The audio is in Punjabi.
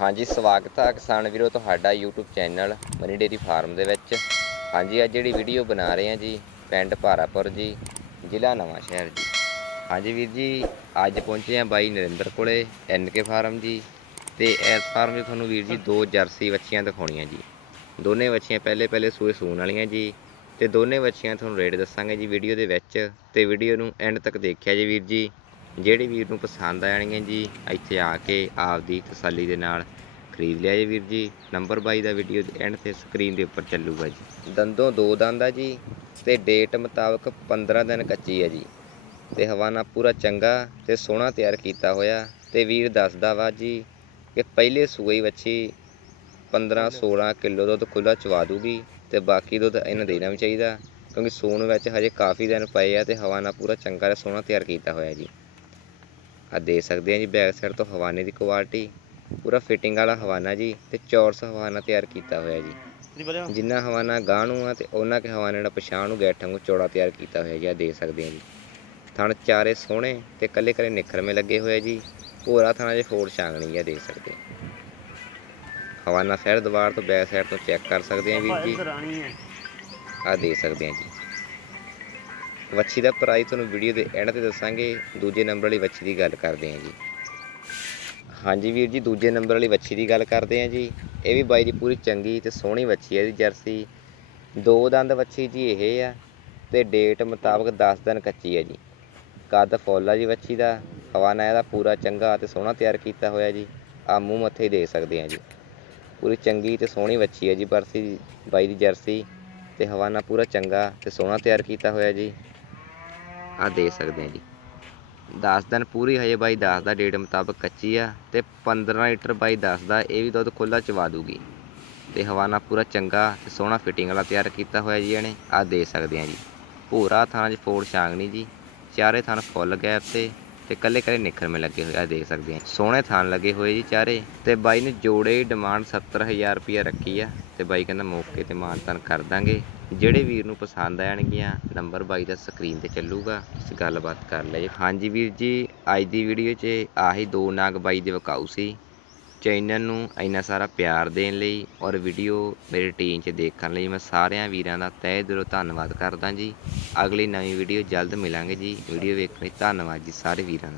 ਹਾਂਜੀ, ਸਵਾਗਤ ਹੈ ਕਿਸਾਨ ਵੀਰੋ ਤੁਹਾਡਾ YouTube channel Mani dairy farm ਦੇ ਵਿੱਚ। ਹਾਂਜੀ, ਅੱਜ ਜਿਹੜੀ ਵੀਡੀਓ ਬਣਾ ਰਹੇ ਹਾਂ ਜੀ, ਪਿੰਡ ਭਾਰਾਪੁਰ ਜੀ, ਜ਼ਿਲ੍ਹਾ ਨਵਾਂ ਸ਼ਹਿਰ ਜੀ। ਹਾਂਜੀ ਵੀਰ ਜੀ, ਅੱਜ ਪਹੁੰਚੇ ਹਾਂ ਬਾਈ ਨਰਿੰਦਰ ਕੋਲੇ ਐਨਕੇ ਫਾਰਮ ਜੀ। ਤੇ ਇਸ ਫਾਰਮ 'ਚ ਤੁਹਾਨੂੰ ਵੀਰ ਜੀ ਦੋ ਜਰਸੀ ਵੱਛੀਆਂ ਦਿਖਾਉਣੀਆਂ ਜੀ। ਦੋਨੇ ਵੱਛੀਆਂ ਪਹਿਲੇ ਪਹਿਲੇ ਸੂਏ ਸੂਣ ਵਾਲੀਆਂ ਜੀ। ਤੇ ਦੋਨੇ ਵੱਛੀਆਂ ਤੁਹਾਨੂੰ ਰੇਟ ਦੱਸਾਂਗੇ ਜੀ ਵੀਡੀਓ ਦੇ ਵਿੱਚ। ਤੇ ਵੀਡੀਓ ਨੂੰ ਐਂਡ ਤੱਕ ਦੇਖਿਆ ਜੀ ਵੀਰ ਜੀ। ਜਿਹੜੇ ਵੀਰ ਨੂੰ ਪਸੰਦ ਆਣਗੀਆਂ ਜੀ, ਇੱਥੇ ਆ ਕੇ ਆਪਦੀ ਤਸੱਲੀ ਦੇ ਨਾਲ ਖਰੀਦ ਲਿਆ ਜੀ ਵੀਰ ਜੀ। ਨੰਬਰ 22 ਦਾ ਵੀਡੀਓ ਦੇ ਐਂਡ ਤੇ ਸਕਰੀਨ ਦੇ ਉੱਪਰ ਚੱਲੂਗਾ ਜੀ। ਦੰਦੋਂ ਦੋ ਦੰਦ ਆ ਜੀ ਤੇ ਡੇਟ ਮੁਤਾਬਕ 15 ਦਿਨ ਕੱਚੀ ਹੈ ਜੀ। ਤੇ ਹਵਾਨਾ ਪੂਰਾ ਚੰਗਾ ਤੇ ਸੋਹਣਾ ਤਿਆਰ ਕੀਤਾ ਹੋਇਆ। ਤੇ ਵੀਰ ਦੱਸਦਾ ਵਾ ਜੀ ਕਿ ਪਹਿਲੇ ਸੂਈ ਵੱਛੀ 15 16 ਕਿਲੋ ਦੁੱਧ ਖੁੱਲਾ ਚਵਾ ਦੂਗੀ ਤੇ ਬਾਕੀ ਦੁੱਧ ਇਹਨਾਂ ਦੇਣਾ ਵੀ ਚਾਹੀਦਾ। ਕਿਉਂਕਿ ਸੂਣ ਵਿੱਚ ਹਜੇ ਕਾਫੀ ਦਿਨ ਪਏ ਆ ਤੇ ਹਵਾਨਾ ਪੂਰਾ ਚੰਗਾ ਤੇ ਸੋਹਣਾ ਤਿਆਰ ਕੀਤਾ ਹੋਇਆ ਜੀ। ਆ ਦੇ ਸਕਦੇ ਆ ਜੀ ਬੈਕ ਸਾਈਡ ਤੋਂ ਹਵਾਨੇ ਦੀ ਕੁਆਲਿਟੀ ਪੂਰਾ ਫਿਟਿੰਗ ਵਾਲਾ ਹਵਾਨਾ ਜੀ ਤੇ ਚੌਰਸ ਹਵਾਨਾ ਤਿਆਰ ਕੀਤਾ ਹੋਇਆ ਜੀ। ਜਿੰਨਾ ਹਵਾਨਾ ਗਾਹ ਨੂੰ ਆ ਤੇ ਉਹਨਾਂ ਕੇ ਹਵਾਨੇ ਨਾਲ ਪਛਾਣ ਨੂੰ ਗੈਠਾਂ ਨੂੰ ਚੌੜਾ ਤਿਆਰ ਕੀਤਾ ਹੋਇਆ ਜੀ ਆ ਦੇ ਸਕਦੇ ਆ ਜੀ। ਥਣ ਚਾਰੇ ਸੋਹਣੇ ਤੇ ਕੱਲੇ ਕੱਲੇ ਨਿਖਰਮੇ ਲੱਗੇ ਹੋਏ ਜੀ ਪੂਰਾ ਥਣਾ ਜੇ ਫੋੜ ਛਾਂਗਣੀ ਆ ਦੇ ਸਕਦੇ ਹਵਾਨਾ ਫਿਰ ਦੀਵਾਰ ਤੋਂ ਬੈਕ ਸਾਈਡ ਤੋਂ ਚੈੱਕ ਕਰ ਸਕਦੇ ਆ ਵੀਰ ਜੀ। ਆ ਦੇ ਸਕਦੇ ਆ ਜੀ। ਵੱਛੀ ਦਾ ਪ੍ਰਾਈਸ ਤੁਹਾਨੂੰ ਵੀਡੀਓ ਦੇ ਐਂਡ ਤੇ ਦੱਸਾਂਗੇ, ਦੂਜੇ ਨੰਬਰ ਵਾਲੀ ਵੱਛੀ ਦੀ ਗੱਲ ਕਰਦੇ ਹਾਂ ਜੀ। ਹਾਂਜੀ ਵੀਰ ਜੀ, ਦੂਜੇ ਨੰਬਰ ਵਾਲੀ ਵੱਛੀ ਦੀ ਗੱਲ ਕਰਦੇ ਹਾਂ ਜੀ। ਇਹ ਵੀ ਬਾਈ ਦੀ ਪੂਰੀ ਚੰਗੀ ਤੇ ਸੋਹਣੀ ਵੱਛੀ ਹੈ ਜੀ, ਜਰਸੀ। ਦੋ ਦੰਦ ਵੱਛੀ ਜੀ ਇਹ ਆ ਤੇ ਡੇਟ ਮੁਤਾਬਕ 10 ਦਿਨ ਕੱਚੀ ਹੈ ਜੀ। ਕੱਦ ਫੁੱਲ ਜੀ ਵੱਛੀ ਦਾ ਹਵਾਨਾ ਇਹਦਾ ਪੂਰਾ ਚੰਗਾ ਤੇ ਸੋਹਣਾ ਤਿਆਰ ਕੀਤਾ ਹੋਇਆ ਜੀ। ਆ ਮੂੰਹ ਮੱਥੇ ਦੇ ਸਕਦੇ ਆ ਜੀ। ਪੂਰੀ ਚੰਗੀ ਤੇ ਸੋਹਣੀ ਵੱਛੀ ਹੈ ਜੀ, ਬਰਸੀ ਬਾਈ ਦੀ ਜਰਸੀ। ਤੇ ਹਵਾਨਾ ਪੂਰਾ ਚੰਗਾ ਤੇ ਸੋਹਣਾ ਤਿਆਰ ਕੀਤਾ ਹੋਇਆ ਜੀ। ਆ ਦੇ ਸਕਦੇ ਆ ਜੀ। 10 ਦਿਨ ਪੂਰੀ ਹਜੇ ਬਾਈ 10 ਦਾ ਡੇਟ ਮੁਤਾਬਕ ਕੱਚੀ ਆ ਤੇ 15 ਲੀਟਰ ਬਾਈ 10 ਦਾ ਇਹ ਵੀ ਦੁੱਧ ਖੁੱਲਾ ਚਵਾ ਦੂਗੀ। ਤੇ ਹਵਾਨਾ ਪੂਰਾ ਚੰਗਾ ਤੇ ਸੋਹਣਾ ਫਿਟਿੰਗ ਵਾਲਾ ਤਿਆਰ ਕੀਤਾ ਹੋਇਆ ਜੀ ਇਹਨੇ। ਆ ਦੇ ਸਕਦੇ ਆ ਜੀ। ਭੂਰਾ ਥਾਂ 'ਚ ਫੋੜ ਛਾਂਗਣੀ ਜੀ। ਚਾਰੇ ਥਣ ਫੁੱਲ ਗੈਪ ਤੇ ਤੇ ਕੱਲੇ ਕੱਲੇ ਨਿਖਰ ਮੇ ਲੱਗੇ ਹੋਏ ਆ ਦੇਖ ਸਕਦੇ ਆ। ਸੋਹਣੇ ਥਾਂ ਲੱਗੇ ਹੋਏ ਜੀ ਚਾਰੇ। ਤੇ ਬਾਈ ਨੇ ਜੋੜੇ ਦੀ ਡਿਮਾਂਡ 70000 ਰੁਪਇਆ ਰੱਖੀ ਆ। ਤੇ ਬਾਈ ਕਹਿੰਦਾ ਮੌਕੇ ਤੇ ਮਾਨਤਨ ਕਰ ਦਾਂਗੇ। ਜਿਹੜੇ ਵੀਰ ਨੂੰ ਪਸੰਦ ਆਣਗੀਆਂ, ਨੰਬਰ ਬਾਈ ਦਾ ਸਕਰੀਨ ਤੇ ਚੱਲੂਗਾ। ਤੁਸੀਂ ਗੱਲਬਾਤ ਕਰ ਲਿਓ ਹਾਂਜੀ ਵੀਰ ਜੀ, ਅੱਜ ਦੀ ਵੀਡੀਓ 'ਚ ਆਹੀ ਦੋ ਨਾਗ ਬਾਈ ਦੇ ਵਕਾਊ ਸੀ। ਚੈਨਲ ਨੂੰ ਇੰਨਾ ਸਾਰਾ ਪਿਆਰ ਦੇਣ ਲਈ ਔਰ ਵੀਡੀਓ ਮੇਰੇ ਟੀਮ 'ਚ ਦੇਖਣ ਲਈ ਮੈਂ ਸਾਰਿਆਂ ਵੀਰਾਂ ਦਾ ਤਹਿ ਦਿਲੋਂ ਧੰਨਵਾਦ ਕਰਦਾ ਜੀ। ਅਗਲੀ ਨਵੀਂ ਵੀਡੀਓ ਜਲਦ ਮਿਲਾਂਗੇ ਜੀ। ਵੀਡੀਓ ਵੇਖਣ ਲਈ ਧੰਨਵਾਦ ਜੀ ਸਾਰੇ ਵੀਰਾਂ ਦਾ।